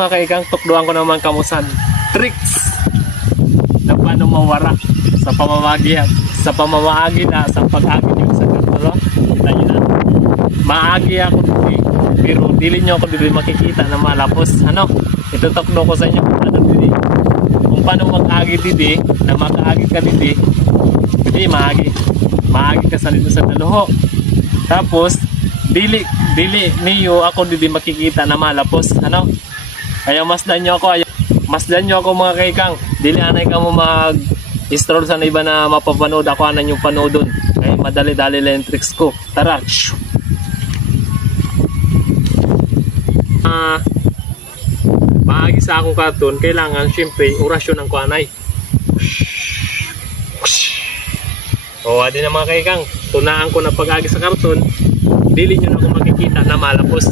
Mga kaikang, tukduan ko naman kamusan tricks na paano mawara sa pamamaagi na sa pag-agi niyo sa karton. Kita nyo na, maagi ako dito, pero dili nyo ako dito makikita na malapos. Ito tukdo ko sa inyo kung paano mag-agi dito, na makaagi ka dito. Hindi maagi ka sa dito sa daluho. Tapos dili niyo ako dito makikita na malapos. Kaya masdan nyo ako mga kaikang. Dili anay ka mo mag-stroll sa iba na mapapanood. Ako anan yung panoodon. Kaya madali-dali lang yung tricks ko. Tara! Maagi sa akong karton, kailangan syempre orasyon ng kuanay. O adi na mga kaikang, tunaan ko na pag-agi sa karton, dili nyo na ako makikita na malapos.